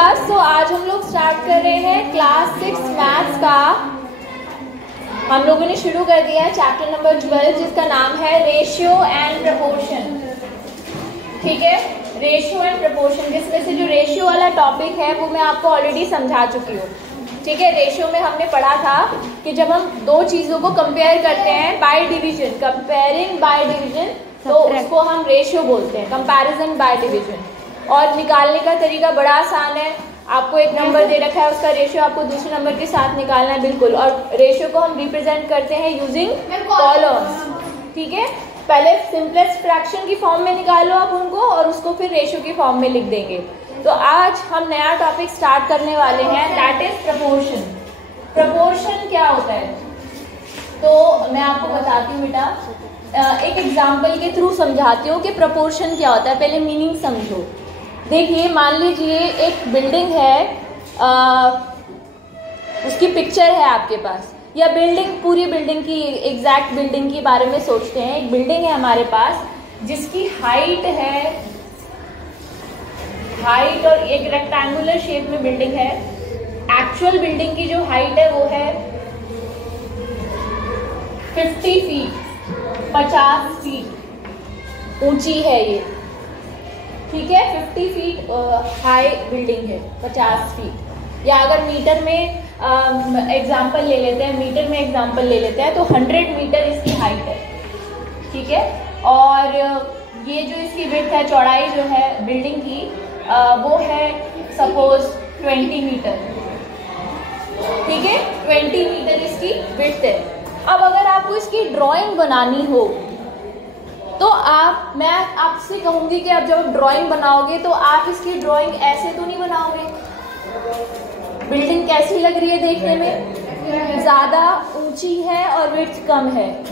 तो आज हम लोग स्टार्ट कर रहे हैं क्लास 6 मैथ्स का। हम लोगों ने शुरू कर दिया है चैप्टर नंबर 12 जिसका नाम है रेशियो एंड प्रपोर्शन। ठीक है, रेशियो एंड प्रपोर्शन, जिसमें से जो रेशियो वाला टॉपिक है वो मैं आपको ऑलरेडी समझा चुकी हूँ। ठीक है, रेशियो में हमने पढ़ा था कि जब हम दो चीजों को कंपेयर करते हैं by division, comparing by division, तो उसको हम रेशियो बोलते हैं, कंपैरिजन बाय डिवीजन। और निकालने का तरीका बड़ा आसान है। आपको एक नंबर दे रखा है, उसका रेशियो आपको दूसरे नंबर के साथ निकालना है, बिल्कुल। और रेशियो को हम रिप्रेजेंट करते हैं यूजिंग कॉलम्स। ठीक है, पहले सिंपलेस्ट फ्रैक्शन की फॉर्म में निकालो आप उनको और उसको फिर रेशियो की फॉर्म में लिख देंगे। तो आज हम नया टॉपिक स्टार्ट करने वाले हैं, दैट इज प्रपोर्शन। प्रपोर्शन क्या होता है तो मैं आपको बताती हूँ बेटा, एक एग्जाम्पल के थ्रू समझाती हूँ कि प्रपोर्शन क्या होता है। पहले मीनिंग समझो। देखिए, मान लीजिए एक बिल्डिंग है, उसकी पिक्चर है आपके पास, या बिल्डिंग, पूरी बिल्डिंग की, एग्जैक्ट बिल्डिंग के बारे में सोचते हैं। एक बिल्डिंग है हमारे पास जिसकी हाइट है, हाइट और एक रेक्टेंगुलर शेप में बिल्डिंग है। एक्चुअल बिल्डिंग की जो हाइट है वो है 50 फीट, 50 फीट ऊंची है ये। ठीक है, 50 फीट हाई बिल्डिंग है, 50 फीट। या अगर मीटर में एग्जांपल ले लेते हैं, मीटर में एग्जांपल ले लेते हैं तो 100 मीटर इसकी हाइट है। ठीक है, और ये जो इसकी विड्थ है, चौड़ाई जो है बिल्डिंग की, वो है सपोज 20 मीटर। ठीक है, 20 मीटर इसकी विड्थ है। अब अगर आपको इसकी ड्राइंग बनानी हो तो मैं आपसे कहूंगी कि आप जब ड्राइंग बनाओगे तो आप इसकी ड्राइंग ऐसे तो नहीं बनाओगे। बिल्डिंग कैसी लग रही है देखने में, ज्यादा ऊंची है और विड्थ कम है।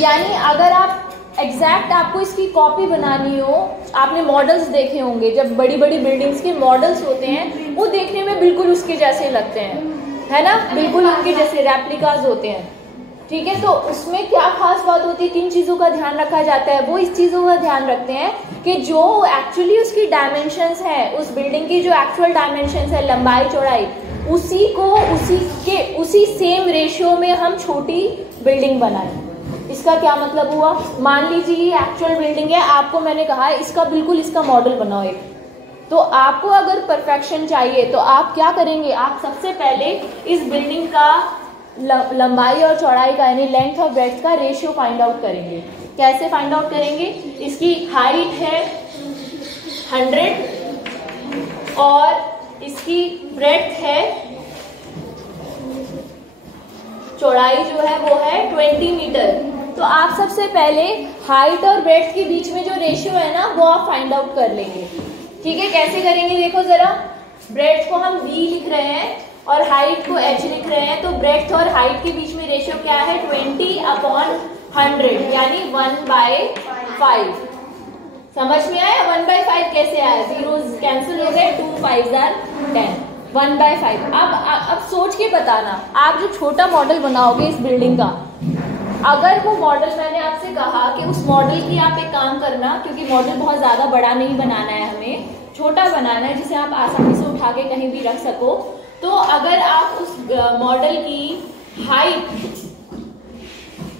यानी अगर आप एग्जैक्ट आपको इसकी कॉपी बनानी हो, आपने मॉडल्स देखे होंगे, जब बड़ी बड़ी बिल्डिंग्स के मॉडल्स होते हैं वो देखने में बिल्कुल उसके जैसे लगते हैं, है ना, बिल्कुल उनके जैसे रेप्लिकाज होते हैं। ठीक है, तो उसमें क्या खास बात होती है, किन चीजों का ध्यान रखा जाता है, वो इस चीजों का ध्यान रखते हैं कि जो एक्चुअली उसकी डायमेंशंस है, उस बिल्डिंग की जो एक्चुअल डायमेंशंस है, लंबाई चौड़ाई, उसी को उसी सेम रेशियो में हम छोटी बिल्डिंग बनाएं। इसका क्या मतलब हुआ, मान लीजिए ये एक्चुअल बिल्डिंग है, आपको मैंने कहा है इसका बिल्कुल इसका मॉडल बनाओ एक। तो आपको अगर परफेक्शन चाहिए तो आप क्या करेंगे, आप सबसे पहले इस बिल्डिंग का लंबाई और चौड़ाई का, यानी लेंथ और ब्रेड्थ का रेशियो फाइंड आउट करेंगे। कैसे फाइंड आउट करेंगे, इसकी हाइट है 100 और इसकी ब्रेड्थ है, चौड़ाई जो है वो है 20 मीटर। तो आप सबसे पहले हाइट और ब्रेड्थ के बीच में जो रेशियो है ना वो आप फाइंड आउट कर लेंगे। ठीक है, कैसे करेंगे देखो जरा। ब्रेड्थ को हम b लिख रहे हैं और हाइट को h लिख रहे हैं, तो ब्रेड्थ और हाइट के बीच में रेशियो क्या है, 20/100, यानी 1/5। समझ में आया 1/5 कैसे आया, जीरोस कैंसिल हो गए, 2 5s are 10, 1/5। अब सोच के बताना, आप जो छोटा मॉडल बनाओगे इस बिल्डिंग का, अगर वो मॉडल, मैंने आपसे कहा कि उस मॉडल की आप एक काम करना, क्योंकि मॉडल बहुत ज्यादा बड़ा नहीं बनाना है, हमें छोटा बनाना है जिसे आप आसानी से उठा के कहीं भी रख सको। तो अगर आप उस मॉडल की हाइट,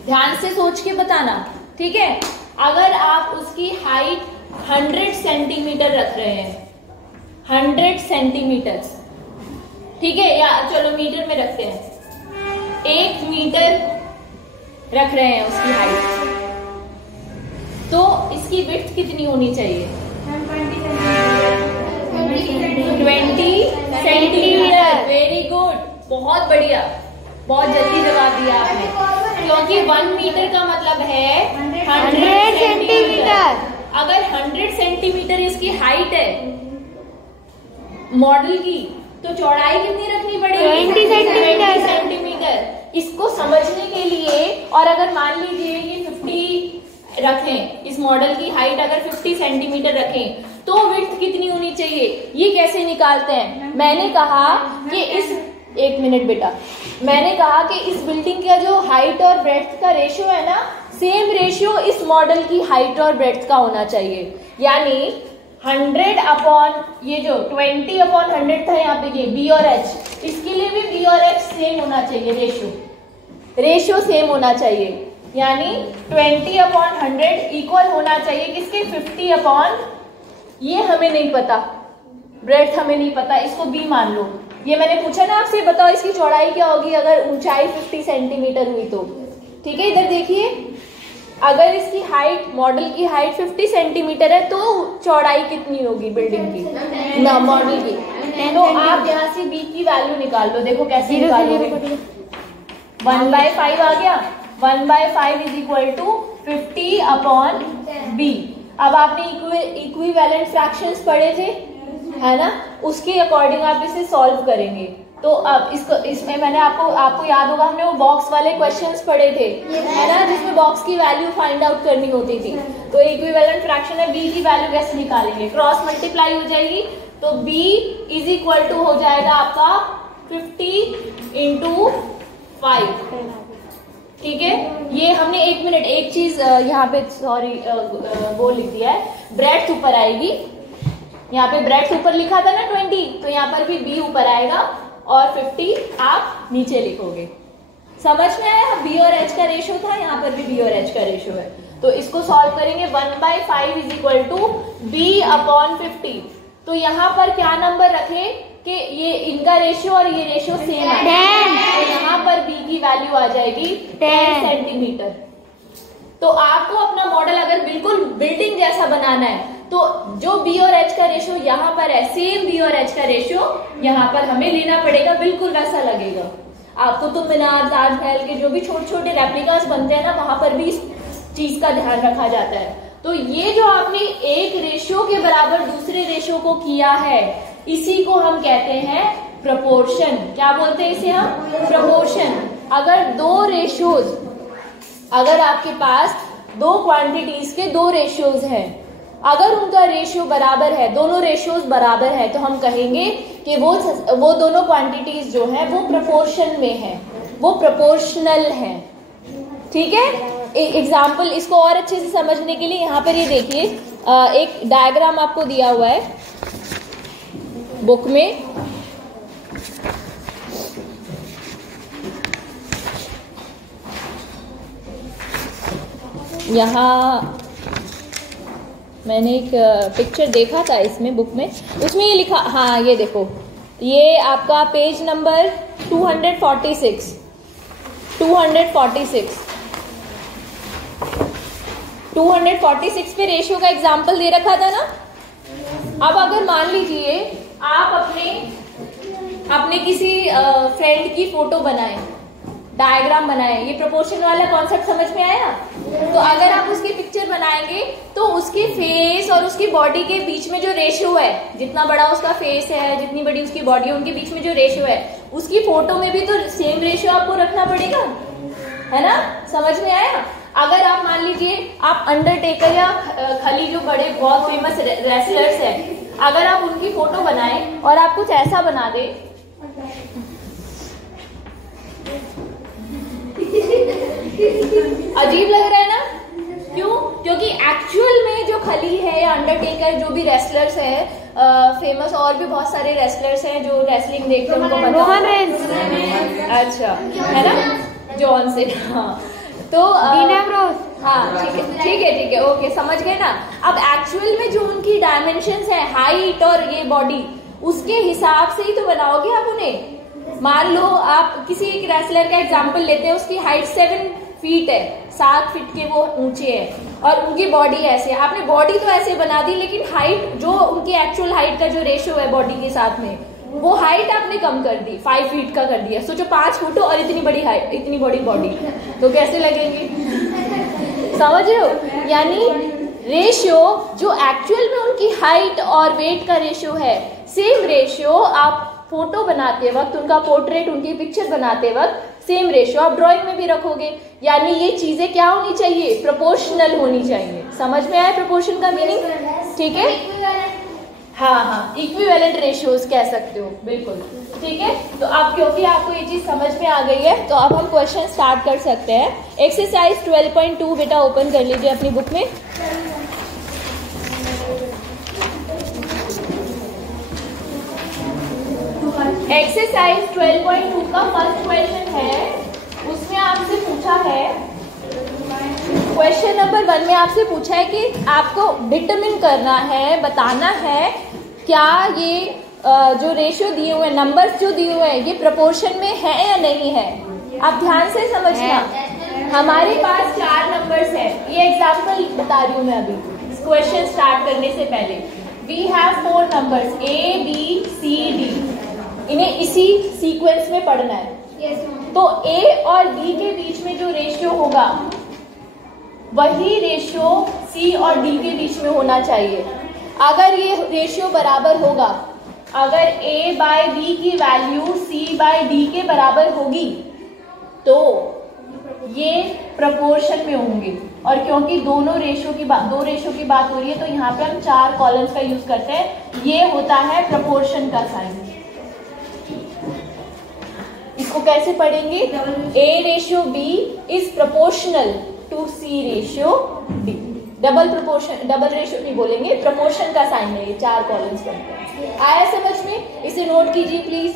ध्यान से सोच के बताना, ठीक है, अगर आप उसकी हाइट 100 सेंटीमीटर रख रहे हैं, 100 सेंटीमीटर, ठीक है, या चलो मीटर में रखते हैं, 1 मीटर रख रहे हैं उसकी हाइट, तो इसकी विड्थ कितनी होनी चाहिए, 20 सेंटीमीटर। वेरी गुड, बहुत बढ़िया, बहुत जल्दी जवाब दिया आपने, क्योंकि 1 मीटर का मतलब है 100 सेंटीमीटर। अगर 100 सेंटीमीटर इसकी हाइट है मॉडल की, तो चौड़ाई कितनी रखनी पड़ेगी, 20 सेंटीमीटर। इसको समझने के लिए, और अगर मान लीजिए ये 50 रखें, इस मॉडल की हाइट अगर 50 सेंटीमीटर रखें, तो विड्थ कितनी होनी चाहिए, ये कैसे निकालते हैं। मैंने कहा कि एक मिनट बेटा, मैंने कहा कि इस बिल्डिंग का जो हाइट और ब्रेड्थ का रेशियो है ना, सेम रेशियो इस मॉडल की हाइट और ब्रेड्थ का होना चाहिए। यानी 100 अपॉन ये जो 20/100 था यहाँ पे, ये बी और एच, इसके लिए भी बी और एच सेम होना चाहिए, रेशियो सेम होना चाहिए, यानी 20/100 इक्वल होना चाहिए किसके, 50 अपॉन, ये हमें नहीं पता, ब्रेड्थ हमें नहीं पता, इसको बी मान लो। ये मैंने पूछा ना आपसे, बताओ इसकी चौड़ाई क्या होगी अगर ऊंचाई 50 सेंटीमीटर हुई तो। ठीक है, इधर देखिए, अगर इसकी हाइट, मॉडल की हाइट 50 सेंटीमीटर है तो चौड़ाई कितनी होगी बिल्डिंग की, ना मॉडल की। तो आप यहाँ से बी की वैल्यू निकाल लो, देखो कैसे निकालोगे। 1/5 आ गया, 1/5 is equal to 50 upon B. अब आपने इक्विवेलेंट फ्रैक्शंस पढ़े थे, है ना, उसके अकॉर्डिंग आप इसे सॉल्व करेंगे। तो अब इसमें मैंने आपको याद होगा, हमने वो बॉक्स वाले क्वेश्चंस पढ़े थे, है ना, जिसमें बॉक्स की वैल्यू फाइंड आउट करनी होती थी। तो इक्विवेलेंट फ्रैक्शन है, बी की वैल्यू कैसे निकालेंगे, क्रॉस मल्टीप्लाई हो जाएगी, तो बी इज इक्वल टू हो जाएगा आपका 50 × 5। ठीक है, ये हमने 1 मिनट एक चीज यहाँ पे, सॉरी वो लिख दिया है, ब्रेड्थ ऊपर आएगी, यहाँ पे ब्रेड्थ ऊपर लिखा था ना 20, तो यहाँ पर भी बी ऊपर आएगा और 50 आप नीचे लिखोगे। समझ में आया, बी और एच का रेशियो था, यहाँ पर भी बी और एच का रेशियो है। तो इसको सॉल्व करेंगे, 1/5 is equal to B upon 50। तो यहाँ पर क्या नंबर रखे कि ये इनका रेशियो और ये रेशियो सेम है, तो यहाँ पर बी की वैल्यू आ जाएगी 10 सेंटीमीटर। तो आपको अपना मॉडल अगर बिल्कुल बिल्डिंग जैसा बनाना है, तो जो बी और एच का रेशियो यहाँ पर है, सेम बी और एच का रेशियो यहाँ पर हमें लेना पड़ेगा, बिल्कुल वैसा लगेगा। आपको तो मीनार, ताजमहल के जो भी छोटे छोटे रेप्लिकास बनते हैं ना, वहां पर भी इस चीज का ध्यान रखा जाता है। तो ये जो आपने एक रेशियो के बराबर दूसरे रेशियो को किया है, इसी को हम कहते हैं प्रपोर्शन। क्या बोलते हैं इसे हम, प्रपोर्शन। अगर दो रेशियोज, अगर आपके पास दो क्वांटिटीज के दो रेशियोज हैं, अगर उनका रेशियो बराबर है, दोनों रेशियोज बराबर है, तो हम कहेंगे कि वो दोनों क्वांटिटीज जो है वो प्रोपोर्शन में है, वो प्रोपोर्शनल है। ठीक है, एग्जाम्पल इसको और अच्छे से समझने के लिए यहाँ पर ये देखिए, एक डायग्राम आपको दिया हुआ है बुक में। यहाँ मैंने एक पिक्चर देखा था इसमें बुक में, उसमें ये लिखा, हाँ ये देखो, ये आपका पेज नंबर 246 पे रेशियो का एग्जाम्पल दे रखा था ना। अब अगर मान लीजिए आप अपने किसी फ्रेंड की फोटो बनाएं, डायग्राम बनाएं, ये प्रोपोर्शन वाला कॉन्सेप्ट समझ में आया। तो अगर आप उसकी पिक्चर बनाएंगे तो उसके फेस और उसकी बॉडी के बीच में जो रेशियो है, जितना बड़ा उसका फेस है, जितनी बड़ी उसकी बॉडी है, उनके बीच में जो रेशियो है, उसकी फोटो में भी तो सेम रेशियो आपको रखना पड़ेगा, है ना। समझ में आया। अगर आप मान लीजिए आप अंडरटेकर या खली, जो बड़े बहुत फेमस रेसलर्स हैं, अगर आप उनकी फोटो बनाएं और आप कुछ ऐसा बना दे, अजीब लग रहा है ना, क्यों? क्योंकि एक्चुअल में जो खली है या अंडरटेकर, जो भी रेसलर्स हैं, फेमस और भी बहुत सारे रेसलर्स हैं जो रेसलिंग देखते हैं, उनको पता, अच्छा है ना, जॉन से, हाँ, तो हाँ ठीक है, ओके, समझ गए ना। अब एक्चुअल में जो उनकी डायमेंशंस है, हाइट और ये बॉडी, उसके हिसाब से ही तो बनाओगे आप उन्हें। मान लो आप किसी एक रेसलर का एग्जांपल लेते हैं, उसकी हाइट 7 फीट है, 7 फीट के वो ऊंचे हैं और उनकी बॉडी ऐसे है। आपने बॉडी तो ऐसे बना दी, लेकिन हाइट, जो उनकी एक्चुअल हाइट का जो रेशियो है बॉडी के साथ में, वो हाइट आपने कम कर दी, 5 फीट का कर दिया। सोचो 5 फुट और इतनी बड़ी हाइट, इतनी बड़ी बॉडी, तो कैसे लगेंगे, समझ रहे हो। यानी रेशियो जो एक्चुअल में उनकी हाइट और वेट का रेशियो है, सेम रेशियो आप फोटो बनाते वक्त, उनका पोर्ट्रेट, उनकी पिक्चर बनाते वक्त सेम रेशियो आप ड्राइंग में भी रखोगे। यानी ये चीजें क्या होनी चाहिए, प्रोपोर्शनल होनी चाहिए। समझ में आया प्रोपोर्शन का मीनिंग? ठीक है, हाँ, इक्विवेलेंट रेशियोज कह सकते हो, बिल्कुल ठीक है। तो अब क्योंकि आपको ये चीज समझ में आ गई है, तो अब हम क्वेश्चन स्टार्ट कर सकते हैं। एक्सरसाइज 12.2 बेटा ओपन कर लीजिए अपनी बुक में। एक्सरसाइज 12.2 का फर्स्ट क्वेश्चन है, उसमें आपसे पूछा है, क्वेश्चन नंबर 1 में आपसे पूछा है कि आपको डिटरमिन करना है, बताना है क्या ये जो रेशियो दिए हुए हैं, नंबर्स जो दिए हुए हैं, ये प्रोपोर्शन में है या नहीं है। आप ध्यान से समझना, हमारे पास 4 नंबर्स है, ये एग्जाम्पल बता रही हूँ मैं अभी क्वेश्चन स्टार्ट करने से पहले। We have 4 numbers A, B, C, D, इन्हें इसी सीक्वेंस में पढ़ना है। तो A और B के बीच में जो रेशियो होगा वही रेशियो C और D के बीच में होना चाहिए। अगर ये रेशियो बराबर होगा, अगर A बाय B की वैल्यू C बाय D के बराबर होगी तो ये प्रपोर्शन में होंगे। और क्योंकि दो रेशियो की बात हो रही है तो यहाँ पे हम 4 कॉलम्स का यूज करते हैं, ये होता है प्रपोर्शन का साइन। इसको कैसे पढ़ेंगे? A ratio B is proportional to C ratio D। Double ratio नहीं बोलेंगे, प्रपोर्शन का साइन है, ये 4 कॉलम्स बनते हैं। आया समझ में? इसे नोट कीजिए प्लीज।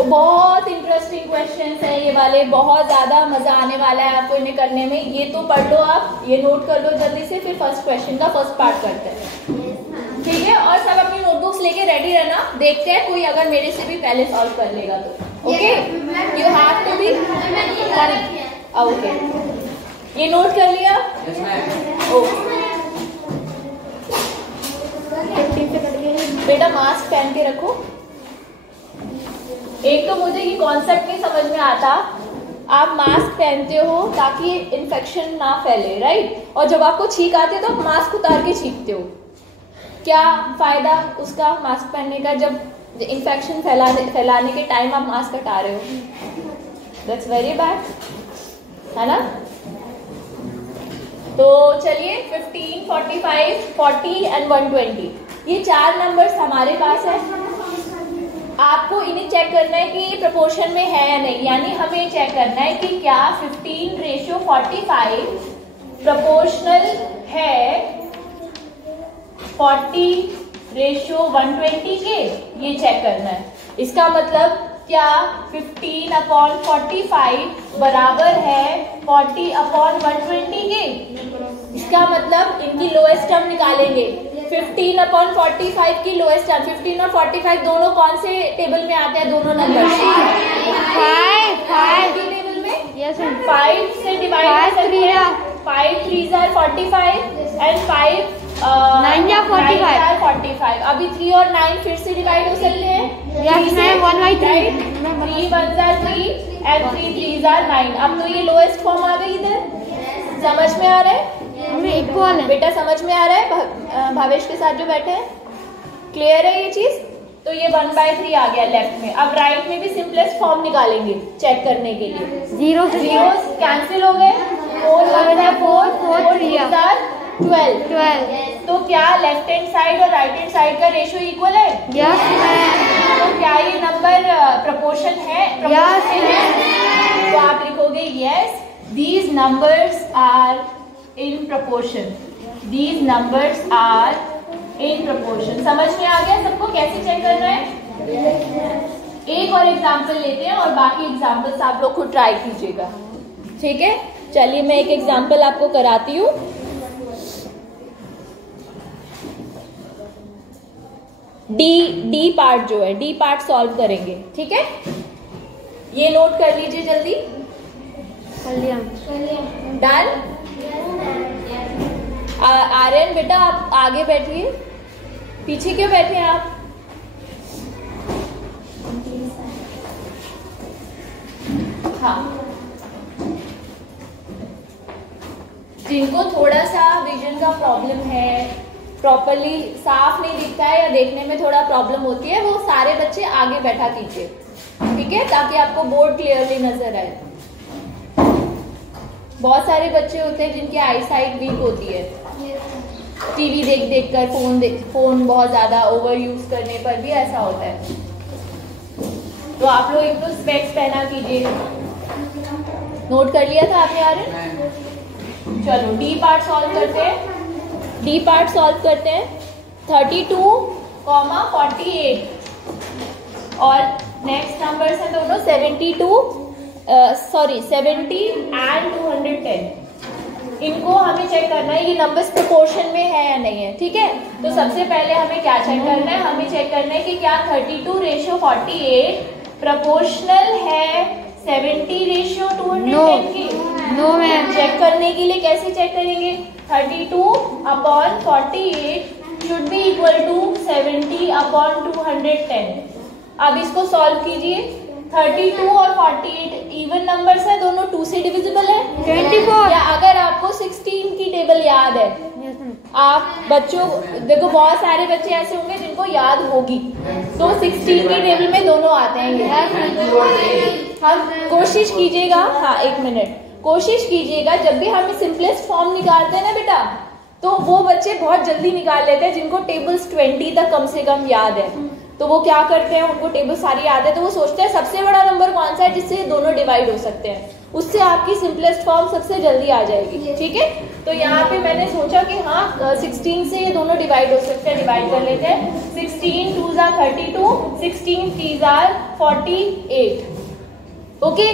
बहुत इंटरेस्टिंग क्वेश्चंस हैं ये वाले, बहुत ज्यादा मजा आने वाला है आपको इन्हें करने में। ये तो पढ़ लो आप, ये नोट कर लो जल्दी से, फिर फर्स्ट क्वेश्चन का फर्स्ट पार्ट करते हैं, ठीक है? और सब अपनी नोटबुक्स लेके रेडी रहना, देखते हैं कोई अगर मेरे से भी पहले सॉल्व कर लेगा तो। Okay, you have to be okay. ये नोट कर लिया? ओके बेटा, मास्क पहन के रखो। एक तो मुझे ये कॉन्सेप्ट नहीं समझ में आता, आप मास्क पहनते हो ताकि इन्फेक्शन ना फैले, राइट? और जब आपको छींक आती है तो आप मास्क उतार के छींकते हो। क्या फायदा उसका मास्क पहनने का जब इन्फेक्शन फैलाने के टाइम आप मास्क हटा रहे हो? दैट्स वेरी बैड, है ना? तो चलिए 15, 45, 40 एंड 120, ये 4 नंबर्स हमारे पास है। आपको इन्हें चेक करना है कि ये प्रोपोर्शन में है या नहीं, यानी हमें चेक करना है कि क्या 15 रेशियो 45 प्रोपोर्शनल है 40 रेशियो 120 के, ये चेक करना है। इसका मतलब क्या 15/45 बराबर है 40/120 के? इसका मतलब इनकी लोएस्ट टर्म निकालेंगे। 15/45 की लोएस्ट टर्म, 15 और 45 दोनों कौन से टेबल में आते हैं? दोनों नंबर 5 की टेबल में। 5 से डिवाइड कर सकते हैं, 5 3s are 45 एंड 5 9 या 45। अभी 3 और 9 फिर से डिवाइड हो सकते हैं। 3 1s are 3 and 3 3s are 9। अब तो ये लोएस्ट फॉर्म आ गई इधर। समझ में आ रहा है? इक्वल है बेटा, समझ में आ रहा है? भावेश के साथ जो बैठे हैं, क्लियर है ये चीज? तो ये 1/3 आ गया लेफ्ट में। अब राइट में भी सिंपलेस्ट फॉर्म निकालेंगे चेक करने के लिए। जीरोस कैंसिल हो गए, 4 1 है 4, 4 3 12। तो क्या लेफ्ट हैंड साइड और राइट हैंड साइड का रेशियो इक्वल है? Yes ma'am. तो क्या ये नंबर प्रोपोर्शन है? यस। तो आप लिखोगे yes, these numbers are in proportion, these numbers are in proportion। समझ में आ गया सबको कैसे चेक करना है? एक और एग्जाम्पल लेते हैं और बाकी एग्जाम्पल्स आप लोग खुद ट्राई कीजिएगा, ठीक है? चलिए मैं एक एग्जाम्पल आपको कराती हूँ। डी पार्ट जो है, डी पार्ट सॉल्व करेंगे, ठीक है? ये नोट कर लीजिए जल्दी। डन? आर्यन बेटा आप आगे बैठिए, पीछे क्यों बैठे हैं आप? हाँ, जिनको थोड़ा सा विजन का प्रॉब्लम है, प्रॉपरली साफ नहीं दिखता है या देखने में थोड़ा प्रॉब्लम होती है, वो सारे बच्चे आगे बैठा कीजिए, ठीक है? ताकि आपको बोर्ड क्लियरली नजर आए। बहुत सारे बच्चे होते हैं जिनकी आई साइट वीक होती है, टीवी देख देख कर, फोन बहुत ज़्यादा ओवर यूज़ करने पर भी ऐसा होता है। तो आप लोग एक तो स्पेक्स पहना कीजिए। नोट कर लिया था आपने यार? चलो डी पार्ट सॉल्व करते हैं। डी पार्ट सॉल्व करते हैं। 32, 48 और नेक्स्ट नंबर्स हैं दोनों 70 एंड 210। इनको हमें चेक करना है ये नंबर्स प्रोपोर्शन में है या नहीं है, ठीक है। तो सबसे पहले हमें क्या चेक करना है, हमें चेक करना है कि क्या 32:48 प्रोपोर्शनल है 70:210 की। No ma'am. चेक करने के लिए कैसे चेक करेंगे, 32/48 शुड बी इक्वल टू 70/210। अब इसको सॉल्व कीजिए। 32 और 48 इवन नंबर्स है, दोनों 2 से डिविजिबल है। 24। या अगर आपको 16 की टेबल याद है, आप बच्चों देखो बहुत सारे बच्चे ऐसे होंगे जिनको याद होगी, तो 16 की टेबल में दोनों आते हैं। हम कोशिश कीजिएगा, हाँ 1 मिनट, कोशिश कीजिएगा जब भी हम सिंपलेस्ट फॉर्म निकालते हैं ना बेटा, तो वो बच्चे बहुत जल्दी निकाल लेते हैं जिनको टेबल्स 20 तक कम से कम याद है। तो वो क्या करते हैं, उनको टेबल सारी याद है, तो वो सोचते हैं सबसे बड़ा नंबर कौन सा है जिससे दोनों डिवाइड हो सकते हैं, उससे आपकी सिंपलेस्ट फॉर्म सबसे जल्दी आ जाएगी, ठीक है। तो यहाँ पे मैंने सोचा कि हाँ 16 से ये दोनों डिवाइड हो सकते हैं, डिवाइड कर लेते हैं। 16 2s are 32, 16 3s are 48, okay.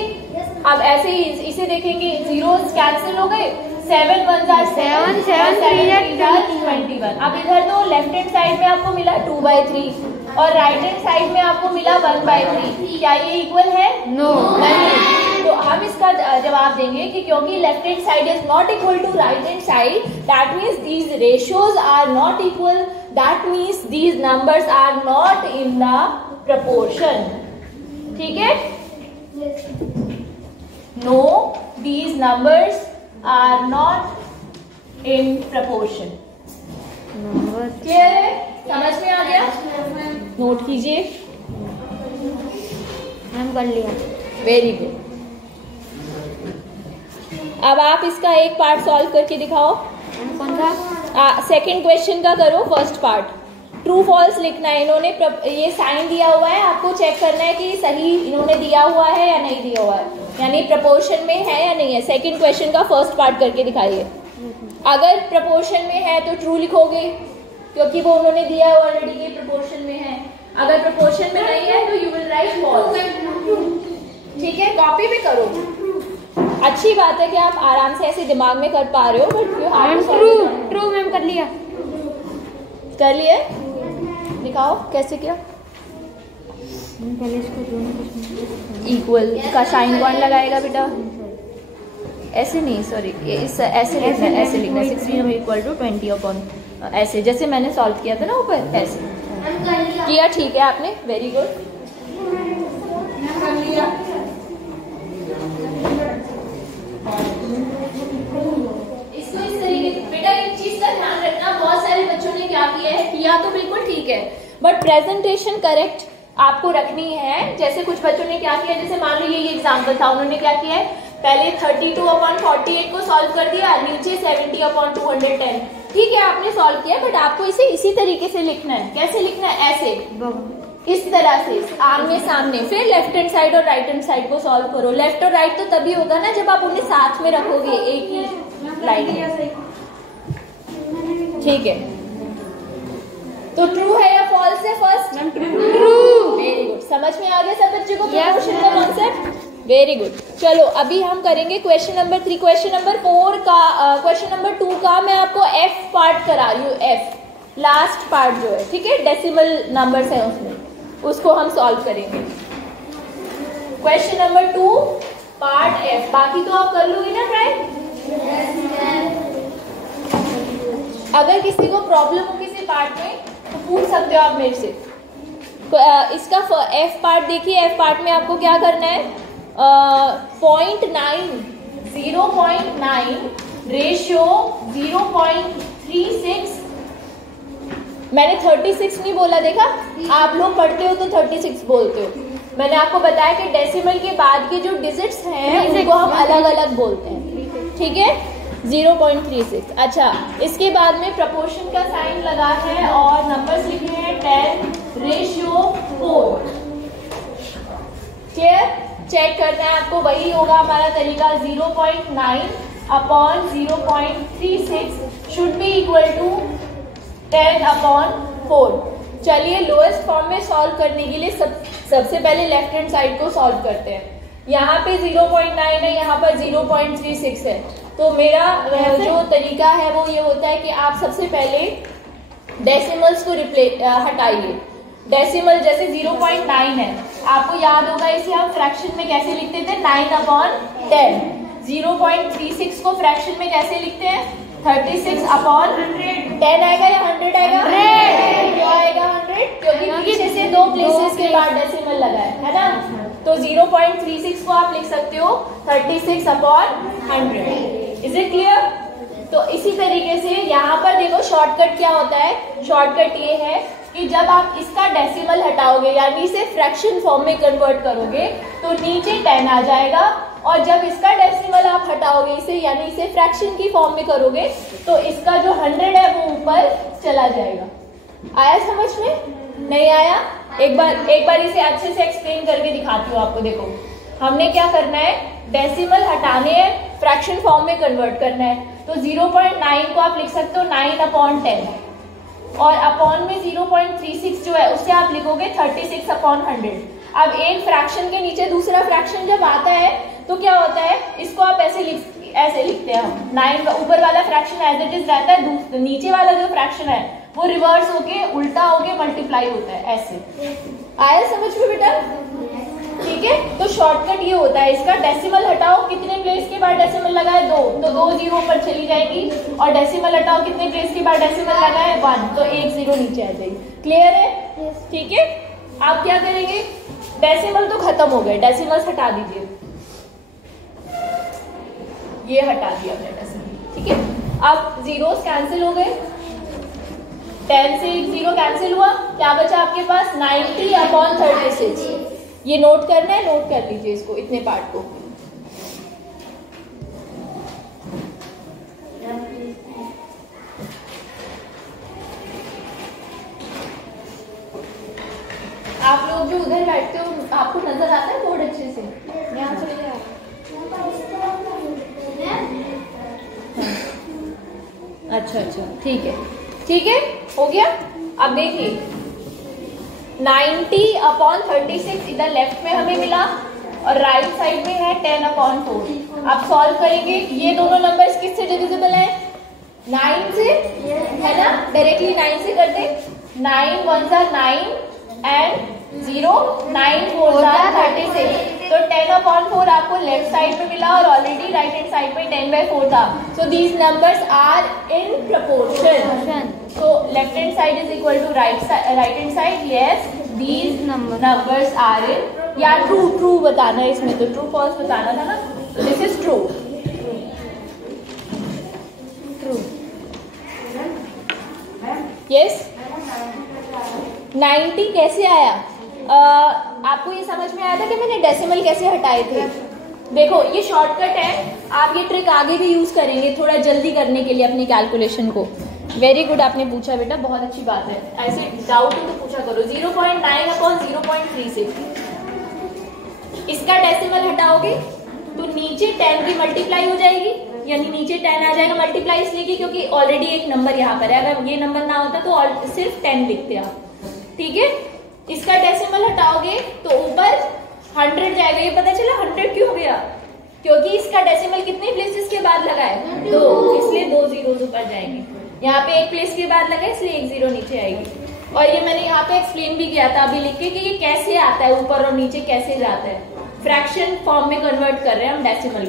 अब ऐसे ही इसे देखेंगे, जीरोस कैंसिल हो गए, 7 1s are 7, 7 3s are 21। अब इधर तो लेफ्ट हैंड साइड में आपको मिला 2/3 और राइट हैंड साइड में आपको मिला 1/3। क्या ये इक्वल है? नो नहीं। तो हम इसका जवाब देंगे कि क्योंकि left hand side is not equal to right hand side, that means these ratios are not equal, that means these numbers are not in the proportion, ठीक है। No, these numbers are not in proportion. Clear है? समझ में आ गया? Note कीजिए। Ma'am कर लिया। Very good. अब आप इसका एक पार्ट सॉल्व करके दिखाओ। कौन सा? सेकंड क्वेश्चन का करो, फर्स्ट पार्ट। ट्रू फॉल्स लिखना है। इन्होंने ये साइन दिया हुआ है, आपको चेक करना है कि सही इन्होंने दिया हुआ है या नहीं दिया हुआ है, यानी प्रपोर्शन में है या नहीं है। सेकंड क्वेश्चन का फर्स्ट पार्ट करके दिखाइए। अगर प्रपोर्शन में है तो ट्रू लिखोगे, क्योंकि वो उन्होंने दिया है ऑलरेडी कि प्रपोर्शन में है। अगर प्रपोर्शन में नहीं है तो यू विल राइट फॉल्स, ठीक है। कॉपी भी करो। अच्छी बात है कि आप आराम से ऐसे दिमाग में कर पा रहे हो, but you have to solve. True ma'am कर लिया। कर लिया? दिखाओ कैसे किया। पहले इसको इक्वल का साइन कौन लगाएगा बेटा? ऐसे नहीं, सॉरी, ऐसे लिखना है, ऐसे लिखना है। 16 इक्वल टू 20 अपॉन ऐसे, जैसे मैंने सॉल्व किया था ना ऊपर, ऐसे किया, ठीक है आपने, वेरी गुड। इसको इस तरीके बेटा, एक चीज का ध्यान रखना, बहुत सारे बच्चों ने क्या किया है, किया तो बिल्कुल ठीक है, बट प्रेजेंटेशन करेक्ट आपको रखनी है। जैसे कुछ बच्चों ने क्या किया, जैसे मान लो ये एग्जाम्पल था, उन्होंने क्या किया है, पहले 32/48 को सॉल्व कर दिया, नीचे 70/210, ठीक है आपने सॉल्व किया, बट आपको इसे इसी तरीके से लिखना है। कैसे लिखना है? ऐसे, इस तरह से आमने सामने। फिर लेफ्ट हैंड साइड और राइट हैंड साइड को सॉल्व करो। लेफ्ट और राइट तो तभी होगा ना जब आप उन्हें साथ में रखोगे एक ही लाइन में, ठीक है। तो ट्रू है या फॉल्स है? First true. वेरी गुड, समझ में आ गया सब बच्चे को प्रपोर्शन का कॉन्सेप्ट? Very good. चलो अभी हम करेंगे क्वेश्चन नंबर 3। क्वेश्चन नंबर 4 का, क्वेश्चन नंबर 2 का मैं आपको एफ पार्ट करा रही हूँ, एफ लास्ट पार्ट जो है, ठीक है, डेसिमल नंबर्स है उसमें, उसको हम सॉल्व करेंगे। Question number 2 part F. बाकी तो आप कर लोगे ना ट्राई? अगर किसी को प्रॉब्लम हो किसी पार्ट में तो पूछ सकते हो आप मेरे से। इसका एफ पार्ट देखिए। एफ पार्ट में आपको क्या करना है, 0.9 रेशियो 0.36। मैंने 36 नहीं बोला, देखा? आप लोग पढ़ते हो तो 36 बोलते हो। मैंने आपको बताया कि डेसिमल के बाद के जो डिजिट्स हैं उनको हम अलग अलग बोलते हैं, ठीक है 0.36। अच्छा, इसके बाद में प्रपोर्शन का साइन लगा है और नंबर्स लिखे हैं 10/4। चेक करना है आपको, वही होगा हमारा तरीका 0.9/0.36 शुड बी इक्वल टू 10/4। चलिए लोएस्ट फॉर्म में सॉल्व करने के लिए सबसे पहले लेफ्ट हैंड साइड को सॉल्व करते हैं। यहाँ पे 0.9 है, यहाँ पर 0.36 है, तो मेरा जो तरीका है वो ये होता है कि आप सबसे पहले डेसिमल्स को हटाइए। डेसिमल जैसे 0.9 है, आपको याद होगा इसे हम फ्रैक्शन में कैसे लिखते थे 9/10। 0.36 को फ्रैक्शन में कैसे लिखते हैं 36/100। 10 आएगा या 100 आएगा? 100। क्यों आएगा 100? क्योंकि पीछे से 2 प्लेसेस के बाद डेसिमल लगा है ना। तो 0.36 को आप लिख सकते हो 36/100। Is it clear? तो इसी तरीके से यहाँ पर देखो शॉर्टकट क्या होता है। शॉर्टकट ये है कि जब आप इसका डेसिमल हटाओगे यानी इसे फ्रैक्शन फॉर्म में कन्वर्ट करोगे तो नीचे 10 आ जाएगा, और जब इसका डेसिमल आप हटाओगे इसे यानी इसे फ्रैक्शन की फॉर्म में करोगे तो इसका जो 100 है वो ऊपर चला जाएगा। आया समझ में? नहीं आया? एक बार इसे अच्छे से एक्सप्लेन करके दिखाती हूँ आपको। देखो हमने क्या करना है, डेसिमल हटाने हैं, फ्रैक्शन फॉर्म में कन्वर्ट करना है। तो 0.9 को आप लिख सकते हो 9/10, और अपॉन में 0.36 जो है उससे आप लिखोगे 36/100। अब एक फ्रैक्शन के नीचे दूसरा फ्रैक्शन जब आता है तो क्या होता है, इसको आप ऐसे लिखते हैं हम 9, ऊपर वाला फ्रैक्शन एज इट इज रहता है, नीचे वाला जो फ्रैक्शन है वो रिवर्स होके उल्टा होके मल्टीप्लाई होता है ऐसे। आया समझ में बेटा? ठीक है, तो शॉर्टकट ये होता है इसका, डेसिमल हटाओ, कितने प्लेस के बाद डेसिमल लगा है 2, तो 2 जीरो पर चली जाएगी, और डेसिमल हटाओ कितने प्लेस के बाद डेसिमल लगा है 1, तो 1 0 नीचे आ जाएगी। क्लियर है? ठीक है, आप क्या करेंगे, डेसिमल तो खत्म हो गए, डेसिमल्स हटा दीजिए, ये हटा दिया हमने डेसिमल। ठीक है, अब जीरोस कैंसिल हो गए, 10 से 1 0 कैंसिल हुआ, क्या बचा आपके पास 90/36। ये नोट करना है, नोट कर लीजिए इसको, इतने पार्ट को। आप लोग जो उधर बैठते हो आपको नजर आता है बोर्ड अच्छे से? यहाँ चले जाओ। अच्छा ठीक है, ठीक है, हो गया। अब देखिए 90/36 इधर लेफ्ट में हमें मिला और राइट साइड में है 10/4। अब सॉल्व करेंगे, ये दोनों नंबर्स किससे डिविजिबल है? 9 से, है ना, डायरेक्टली 9 से कर दे। 9 1s are 9 and 0 9 4s are 36। तो 10/4 आपको लेफ्ट साइड में मिला और ऑलरेडी राइट हैंड साइड में 10/4 था। So these numbers are in proportion. So left hand side is equal to right hand side. Yes, these numbers are in, या true बताना है इसमें, तो true false बताना था ना, this is true. Yes, 90 कैसे आया? आपको ये समझ में आया था कि मैंने डेसिमल कैसे हटाए थे? देखो ये शॉर्टकट है, आप ये ट्रिक आगे भी यूज करेंगे थोड़ा जल्दी करने के लिए अपनी कैलकुलेशन को। वेरी गुड, आपने पूछा बेटा, बहुत अच्छी बात है, ऐसे डाउट हो तो पूछा करो। 0.9/0.36 इसका डेसिमल हटाओगे तो नीचे 10 की मल्टीप्लाई हो जाएगी, यानी नीचे 10 आ जाएगा। मल्टीप्लाई इसलिए की क्योंकि ऑलरेडी एक नंबर यहाँ पर है, अगर ये नंबर ना होता तो सिर्फ 10 लिखते आप। ठीक है, इसका डेसिमल हटाओगे तो ऊपर 100 जाएगा। ये पता चला 100 क्यों हो गया? क्योंकि इसका डेसिमल कितने प्लेसेस के बाद लगा है? 2, इसलिए 2 जीरोस ऊपर जाएंगे। यहाँ पे 1 प्लेस के बाद लगा इसलिए 1 0 नीचे आएगी। और ये मैंने यहाँ पे एक्सप्लेन भी किया था अभी लिख के कि ये कैसे आता है, ऊपर और नीचे कैसे जाता है। फ्रैक्शन फॉर्म में कन्वर्ट कर रहे हैं हम डेसिमल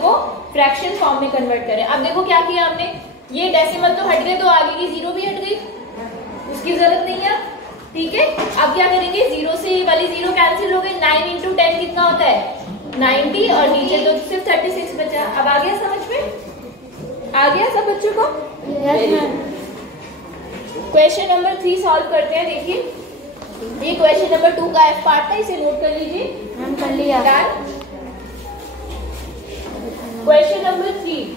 को फ्रैक्शन फॉर्म में कन्वर्ट कर रहे हैं। अब देखो क्या किया हमने, ये डेसिमल तो हट गए तो आगे की 0 भी हट गई, उसकी जरूरत नहीं है। ठीक है, अब क्या करेंगे, 0 से ये वाली 0 कैंसिल हो गई। 9 × 10 कितना होता है? 90, और नीचे तो सिर्फ 36 बचा। अब आ गया समझ में? आ गया सब बच्चों को? क्वेश्चन नंबर 3 सॉल्व करते हैं। देखिए ये क्वेश्चन नंबर 2 का F पार्ट था, इसे नोट कर लीजिए। हम कर लिया। क्वेश्चन नंबर 3,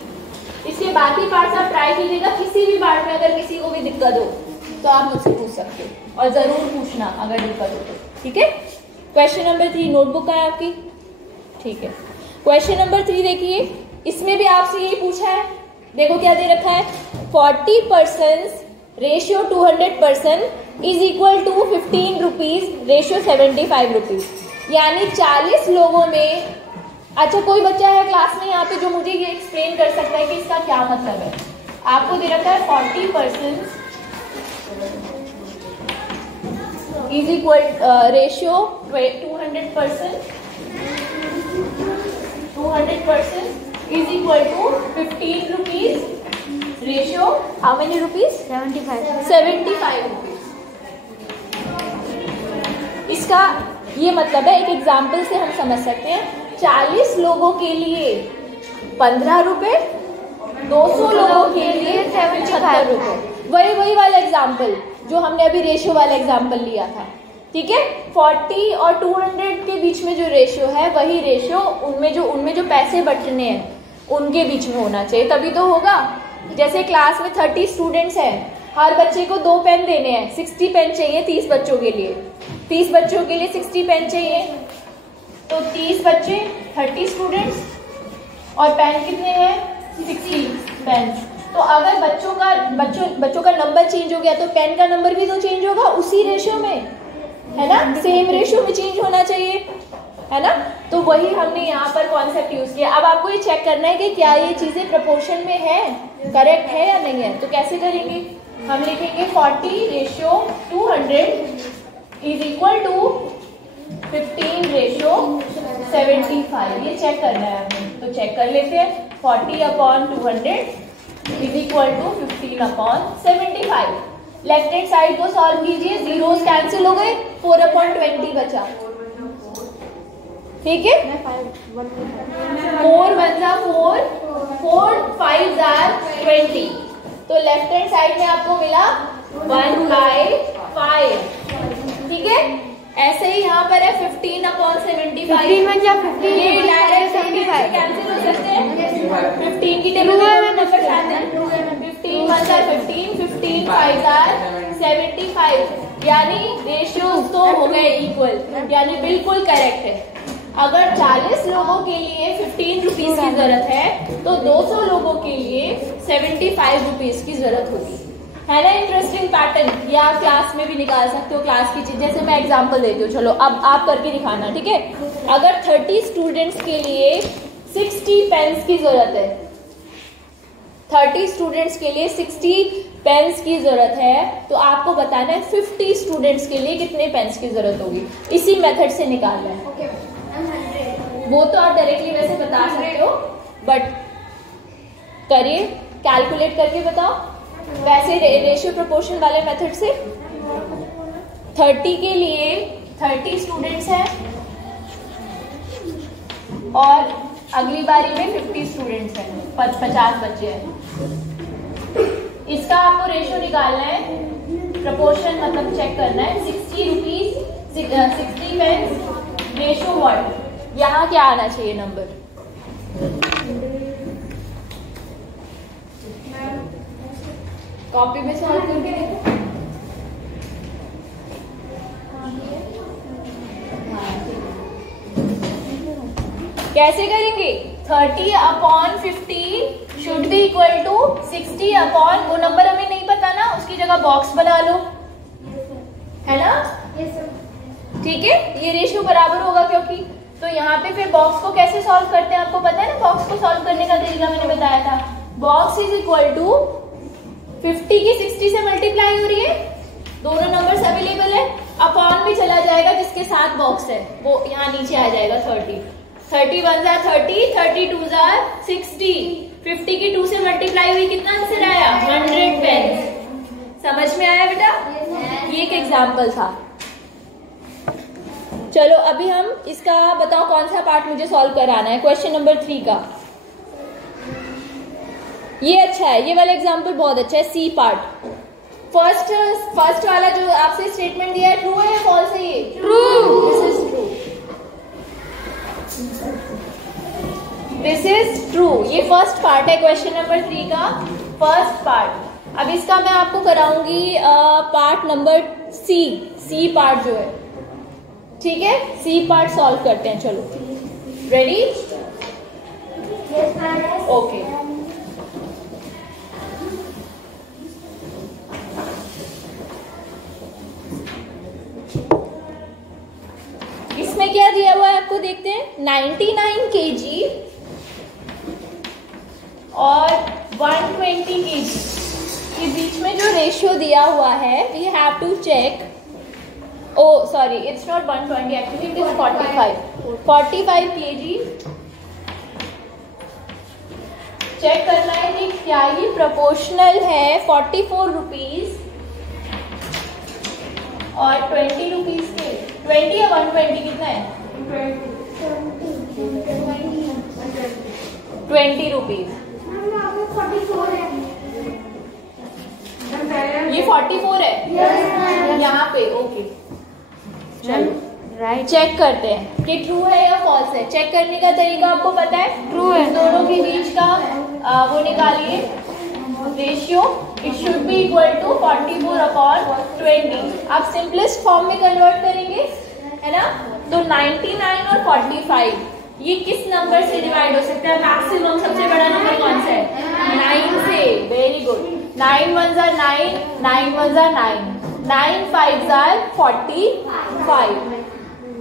इसके बाकी पार्ट्स आप ट्राई कीजिएगा, किसी भी पार्ट में अगर किसी को भी दिक्कत हो तो आप मुझसे पूछ सकते हो, और जरूर पूछना अगर दिक्कत हो तो, ठीक है। क्वेश्चन नंबर 3 नोटबुक है आपकी, ठीक है। क्वेश्चन नंबर 3 देखिए, इसमें भी आपसे यही पूछा है, देखो क्या दे रखा है, 40% ratio 200% is equal to 15 rupees ratio 75 rupees, यानी 40 लोगों में, अच्छा कोई बच्चा है क्लास में यहाँ पे जो मुझे ये एक्सप्लेन कर सकता है कि इसका क्या मतलब है। आपको दे रखा है 40% is equal ratio 200% is equal to 15 rupees ratio how many rupees 75 rupees. इसका ये मतलब है, एक एग्जाम्पल से हम समझ सकते हैं, 40 लोगों के लिए 15 रुपए, 200 लोगों के लिए 75 रुपए। वही वाला एग्जाम्पल जो हमने अभी रेशियो वाला एग्जाम्पल लिया था, ठीक है। 40 और 200 के बीच में जो रेशियो है, वही रेशियो उनमें जो पैसे बचने हैं उनके बीच में होना चाहिए, तभी तो होगा। जैसे क्लास में 30 स्टूडेंट्स हैं, हर बच्चे को 2 पेन देने हैं, 60 पेन चाहिए 30 बच्चों के लिए, 30 बच्चों के लिए 60 पेन चाहिए, तो 30 बच्चे 30 स्टूडेंट्स, और पेन कितने हैं 60 पेन। तो अगर बच्चों का नंबर चेंज हो गया तो पेन का नंबर भी तो चेंज होगा उसी रेशियो में, है ना, सेम रेशियो में चेंज होना चाहिए, है ना। तो वही हमने यहाँ पर कॉन्सेप्ट यूज किया। अब आपको ये चेक करना है कि क्या ये चीजें प्रोपोर्शन में है, करेक्ट है या नहीं है। तो कैसे करेंगे, हम लिखेंगे 40 ratio 200 is equal to 15 ratio 75, ये चेक करना है हमें, तो चेक कर लेते हैं। 40/200 is equal to 15/75। Left hand side को सॉल्व कीजिए, जीरोस कैंसिल हो गए, 4/20 बचा, ठीक है। 4 1 4, 4 5 20, तो लेफ्ट हैंड साइड में आपको मिला 1/5, ठीक है। ऐसे ही यहाँ पर है 15/75, ये डायरेक्ट 75 कैंसिल हो सकते हैं, 15 की टेबल में नंबर आते हैं, 15 1 15, 15 5 75, यानी रेशियो तो हो गए इक्वल, यानी बिल्कुल करेक्ट है। अगर 40 लोगों के लिए 15 रुपीज की जरूरत है तो 200 लोगों के लिए 75 रुपीज की जरूरत होगी, है ना। इंटरेस्टिंग पैटर्न, ये आप क्लास में भी निकाल सकते हो, क्लास की चीज। जैसे मैं एग्जांपल देती हूँ, चलो अब आप करके दिखाना, ठीक है। अगर 30 स्टूडेंट्स के लिए 60 पेन्स की जरूरत है, 30 स्टूडेंट्स के लिए 60 पेन्स की जरूरत है, तो आपको बताना है 50 स्टूडेंट्स के लिए कितने पेन्स की जरूरत होगी, इसी मेथड से निकालना है। वो तो आप डायरेक्टली वैसे बता सकते हो, बट करिए, कैलकुलेट करके बताओ, वैसे रेशियो प्रोपोर्शन वाले मेथड से। 30 के लिए 30 स्टूडेंट्स हैं और अगली बारी में 50 स्टूडेंट्स हैं, 50 बच्चे हैं। इसका आपको रेशियो निकालना है, प्रोपोर्शन मतलब चेक करना है। 60 रुपीज 60 पेन्स रेशियो व्हाट, यहाँ क्या आना चाहिए नंबर, कॉपी में सॉल्व करके देखो। कैसे करेंगे, 30/50 शुड बी इक्वल टू 60 वो नंबर हमें नहीं पता ना, उसकी जगह बॉक्स बना लो, है ना, ठीक है। ये रेशियो बराबर होगा क्योंकि, तो यहाँ पे फिर बॉक्स को कैसे सॉल्व करते हैं आपको पता है ना, बॉक्स को सॉल्व करने का तरीका मैंने बताया था। बॉक्स इज इक्वल टू 50 की 60 से मल्टीप्लाई हो रही है, दोनों नंबर्स अवेलेबल है, अपॉन भी चला जाएगा जिसके साथ बॉक्स है, वो यहाँ नीचे आ जाएगा 30 1 30, 32 60, 50 की 2 से मल्टीप्लाई हुई, कितना आंसर आया 100 पेन्स। समझ में आया बेटा, ये एक एग्जाम्पल था। चलो अभी हम इसका बताओ कौन सा पार्ट मुझे सॉल्व कराना है, क्वेश्चन नंबर 3 का। ये अच्छा है, ये वाला एग्जाम्पल बहुत अच्छा है, सी पार्ट। फर्स्ट वाला जो आपसे स्टेटमेंट दिया है, ट्रू है या फॉल्स है, ये true, this is true. This is true. ये फर्स्ट पार्ट है क्वेश्चन नंबर 3 का फर्स्ट पार्ट। अब इसका मैं आपको कराऊंगी पार्ट नंबर सी पार्ट जो है, ठीक है। सी पार्ट सॉल्व करते हैं, चलो रेडी? ओके। इसमें क्या दिया हुआ है आपको, देखते हैं। 99 kg और 120 kg के बीच में जो रेशियो दिया हुआ है, we have to check. Oh sorry, it's not 120, actually it is 45 kg। Check करना है कि क्या ये प्रोपोर्शनल है 44 रुपीज और 20 रुपीज के। 20 या 120 कितना है? 20 रुपीज। ये 44 है यहाँ पे, ओके। चलो राइट चेक करते हैं कि ट्रू है या फॉल्स है। चेक करने का तरीका आपको पता है, ट्रू है। दोनों के बीच का वो निकालिए ratio. It should be equal to 44/20। आप सिंपलेस्ट फॉर्म में कन्वर्ट करेंगे, है ना। तो 99 और 45 ये किस नंबर से डिवाइड हो सकता है? मैक्सिमम सबसे बड़ा नंबर कौन सा है? 9 से। Very good. 9 1s are 9, 9 1s are 9, 9 5s are 45।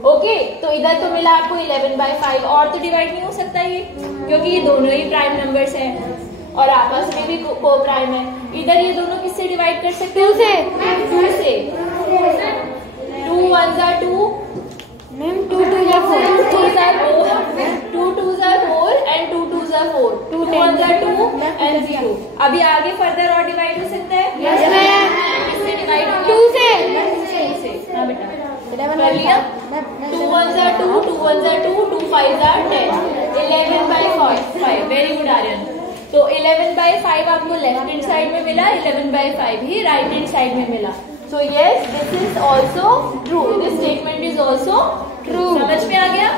Okay, तो इधर तो मिला आपको 11/5, और तो डिवाइड नहीं हो सकता ये, क्योंकि ये दोनों ही प्राइम नंबर्स हैं और आपस में भी को प्राइम है। इधर ये दोनों किससे डिवाइड कर सकते हो? 2 से। 2 1s are 2, 2 2s are 4, 2 2s are 4 and 2 2s are 4, 2 1s are 2 and 0। अभी आगे फर्दर और डिवाइड हो सकता है? Yes ma'am. किससे डिवाइड होगा? 2 से। हाँ बेटा, कर लिया। 2 1s are 2, 2 1s are 2, 2 5s are 10, 11/5। Very good Aryan. तो 11/5 आपको लेफ्ट हैंड साइड में मिला, 11/5 ही राइट हैंड साइड में मिला। So yes, this is also true. This statement is also true. समझ में आ गया?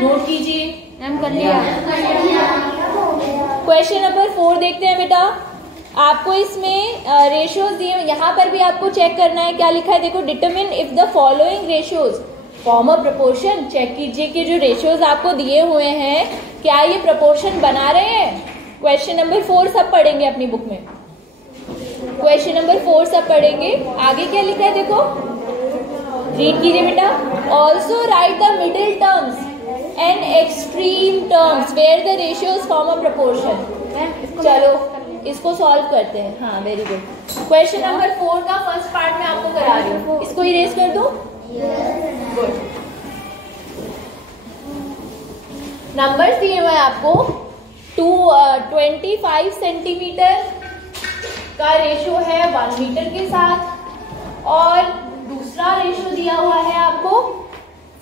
नोट कीजिए। मैम कर लिया। क्वेश्चन नंबर 4 देखते हैं बेटा। आपको इसमें रेशियोज दिए, यहाँ पर भी आपको चेक करना है। क्या लिखा है देखो, determine if the following ratios form a proportion. Check कीजिए कि जो रेशियोज आपको दिए हुए हैं क्या ये प्रपोर्शन बना रहे हैं। क्वेश्चन नंबर 4 सब पढ़ेंगे अपनी बुक में। क्वेश्चन नंबर 4 सब पढ़ेंगे। आगे क्या लिखा है देखो, रीड कीजिए बेटा। Also write the middle terms and extreme terms where the ratios form a proportion. चलो इसको सॉल्व करते हैं। हाँ वेरी गुड। क्वेश्चन नंबर 4 का फर्स्ट पार्ट में आपको करा रही हूँ, इसको इरेज कर दो। गुड। नंबर दिए हुए आपको 25 सेंटीमीटर का रेशियो है 1 मीटर के साथ, और दूसरा रेशियो दिया हुआ है आपको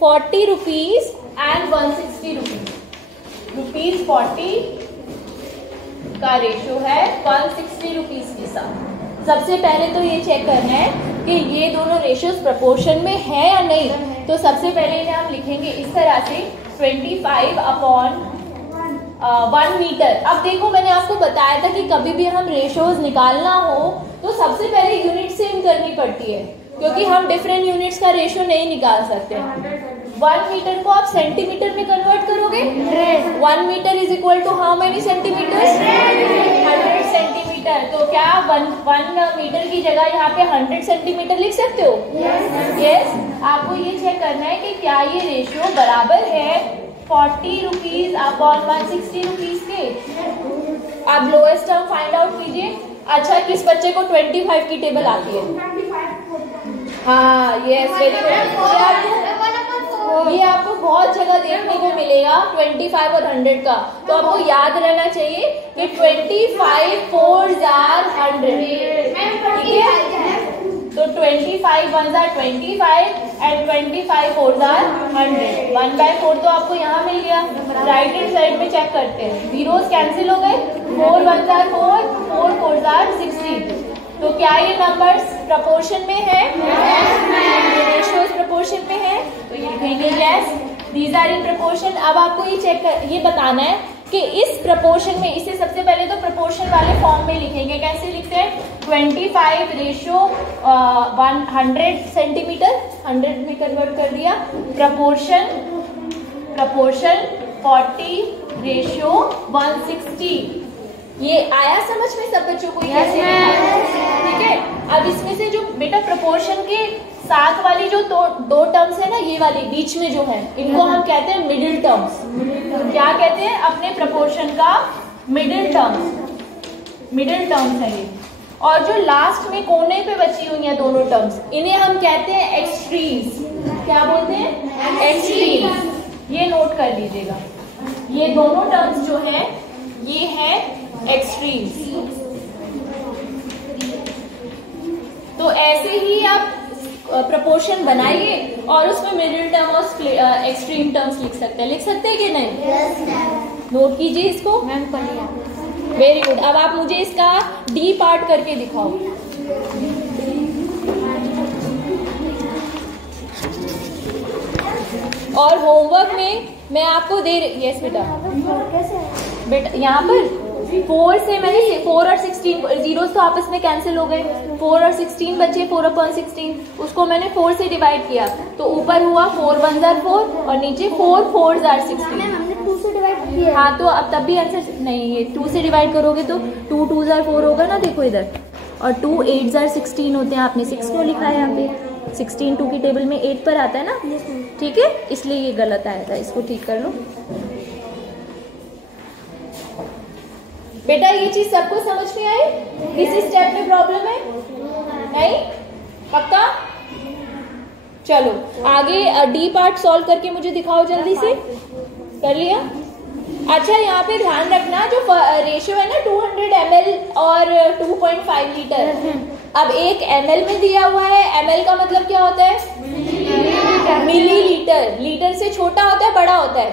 40 रुपीज एंड 160 रुपीज। 40 का रेशियो है 160 रुपीज के साथ। सबसे पहले तो ये चेक करना है कि ये दोनों रेशियोज प्रपोर्शन में है या नहीं। तो सबसे पहले इन्हें हम लिखेंगे इस तरह से, 25/1 मीटर। अब देखो, मैंने आपको बताया था कि कभी भी हम रेशियोज निकालना हो तो सबसे पहले यूनिट सेम करनी पड़ती है, क्योंकि हम डिफरेंट यूनिट्स का रेशियो नहीं निकाल सकते। 1 मीटर को आप सेंटीमीटर में कन्वर्ट करोगे। 1 metre is equal to how many centimetres? 100 centimetre. तो क्या 1 मीटर की जगह यहाँ पे 100 सेंटीमीटर लिख सकते हो? यस। आपको ये चेक करना है कि क्या ये रेशियो बराबर है 40 रुपीज अपॉन 160 रुपीज के। आप लोएस्ट टर्म फाइंड आउट कीजिए। अच्छा, किस बच्चे को 25 की टेबल आती है? हाँ यस, वेरी गुड। ये आपको बहुत जगह देखने को मिलेगा 25 और 100 का। तो आपको याद रहना चाहिए कि 25 4s are 100। ठीक है, तो 25 1s are 25 and 25 4s are 100। 1/4 तो आपको यहाँ मिल गया। राइट हैंड साइड में चेक करते हैं, जीरोस कैंसिल हो गए। 4 1s are 4, 4 4s are 16। तो क्या ये नंबर्स प्रपोर्शन में है? रेशियोज प्रपोर्शन में है, तो ये लिखेंगे yes, these are in proportion. अब आपको ये चेक ये बताना है कि इस प्रपोर्शन में, इसे सबसे पहले तो प्रपोर्शन वाले फॉर्म में लिखेंगे। कैसे लिखते हैं? 25:100 सेंटीमीटर, 100 में कन्वर्ट कर दिया। प्रपोर्शन 40:160। ये आया समझ में सब बच्चों को? कैसे? ठीक है। अब इसमें से जो बेटा प्रपोर्शन के साथ वाली जो दो टर्म्स है ना, ये वाली बीच में जो है, इनको हम कहते हैं मिडिल टर्म्स। क्या कहते हैं? अपने प्रपोर्शन का मिडिल टर्म्स है ये। और जो लास्ट में कोने पे बची हुई हैं दोनों टर्म्स, इन्हें हम कहते हैं एक्सट्रीम्स। क्या बोलते हैं? एक्सट्रीम्स। ये नोट कर लीजिएगा, ये दोनों टर्म्स जो है ये है एक्सट्रीम्स। तो ऐसे ही आप प्रपोर्शन बनाइए और उसमें मिडिल टर्म और एक्सट्रीम टर्म्स लिख सकते हैं कि नहीं? नोट कीजिए इसको। मैम कर लिया। Very good. अब आप मुझे इसका डी पार्ट करके दिखाओ। और होमवर्क में मैं आपको दे रही, यस बेटा, यहाँ पर 4 से मैंने 4 और 16 जीरोस तो आपस में कैंसिल हो गए। 4 और 16 बचे, 4/16, उसको मैंने 4 से डिवाइड किया तो ऊपर हुआ 4 1 जार 4 और नीचे 4 4 जार 16। हमने 2 से डिवाइड किया। हाँ, तो अब तब भी आंसर नहीं, ये 2 से डिवाइड करोगे तो 2 2 जार 4 होगा ना, देखो इधर। और 2 8 जार 16 होते हैं। आपने 6 क्यों लिखा है यहाँ पे? 16 2 की टेबल में 8 पर आता है ना, ठीक है, इसलिए ये गलत आया था। इसको ठीक कर लो बेटा। ये चीज सबको समझ में आई? किसी स्टेप में प्रॉब्लम है? नहीं? पक्का? चलो आगे डी पार्ट सॉल्व करके मुझे दिखाओ जल्दी से। कर लिया? अच्छा, यहाँ पे ध्यान रखना जो रेशियो है ना 200 ml और 2.5 लीटर। अब एक ml में दिया हुआ है, ml का मतलब क्या होता है? मिलीलीटर। लीटर से छोटा होता है बड़ा होता है?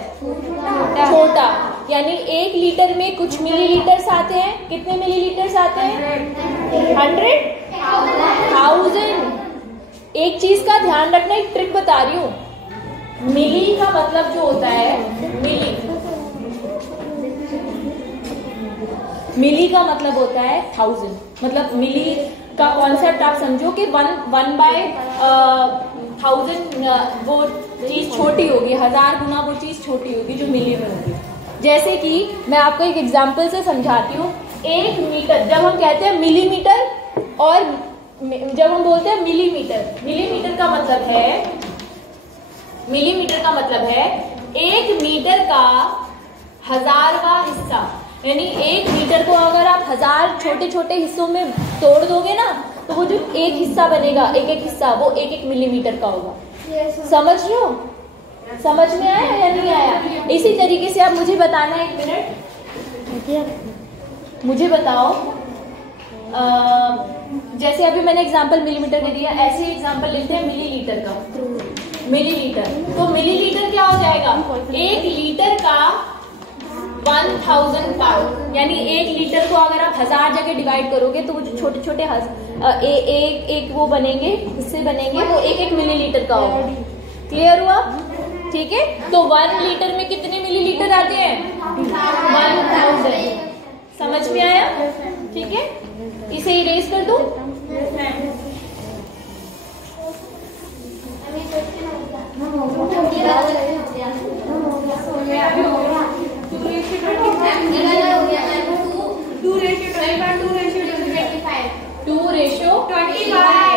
छोटा। यानी 1 लीटर में कुछ मिलीलीटर्स आते हैं। कितने मिलीलीटर्स आते हैं? 100,000। एक चीज का ध्यान रखना, एक ट्रिक बता रही हूँ। मिली का मतलब जो होता है, मिली का मतलब होता है 1000। मतलब मिली का कॉन्सेप्ट आप समझो कि 1/1000 वो चीज छोटी होगी, 1000 गुना वो चीज छोटी होगी जो मिली में होगी। जैसे कि मैं आपको एक एग्जांपल से समझाती हूँ। 1 मीटर, जब हम कहते हैं मिलीमीटर और जब हम बोलते हैं मिलीमीटर, मिलीमीटर का मतलब है 1 मीटर का 1000वां हिस्सा। यानी 1 मीटर को अगर आप 1000 छोटे छोटे हिस्सों में तोड़ दोगे ना, तो वो जो एक हिस्सा बनेगा, एक एक हिस्सा, वो 1 मिलीमीटर का होगा। समझ रहे हो? समझ में आया या नहीं आया? इसी तरीके से आप मुझे बताना है, 1 मिनट मुझे बताओ। जैसे अभी मैंने एग्जांपल मिलीमीटर दे दिया, ऐसे एग्जांपल लेते हैं मिलीलीटर का। मिलीलीटर, तो मिलीलीटर क्या हो जाएगा? 1 लीटर का 1000 पार्ट। यानी 1 लीटर को अगर आप 1000 जगह डिवाइड करोगे तो वो जो छोटे छोटे एक वो बनेंगे, हिस्से बनेंगे, वो 1 मिलीलीटर का होगा। क्लियर हुआ? ठीक है। तो 1 लीटर में कितने मिलीलीटर आते हैं? 1000। समझ में आया? ठीक है, इसे इरेज कर दो।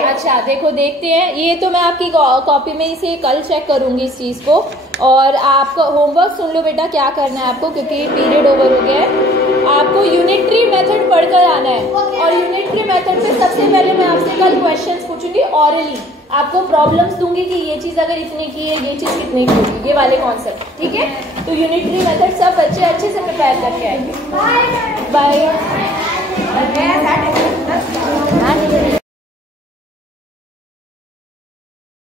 अच्छा देखो, देखते हैं। ये तो मैं आपकी कॉपी में इसे कल चेक करूंगी इस चीज को। और आपका होमवर्क सुन लो बेटा, क्या करना है आपको, क्योंकि पीरियड ओवर हो गया है। आपको यूनिटरी मेथड पढ़कर आना है। और यूनिटरी मेथड पे सबसे पहले मैं आपसे कल क्वेश्चंस पूछूंगी ऑरली। आपको प्रॉब्लम्स दूंगी कि ये चीज अगर इतने की है, ये चीज कितने की होगी, ये वाले कॉन्सेप्ट। ठीक है, तो यूनिटरी मेथड सब बच्चे अच्छे से प्रिपेयर करके आएंगे। बाय।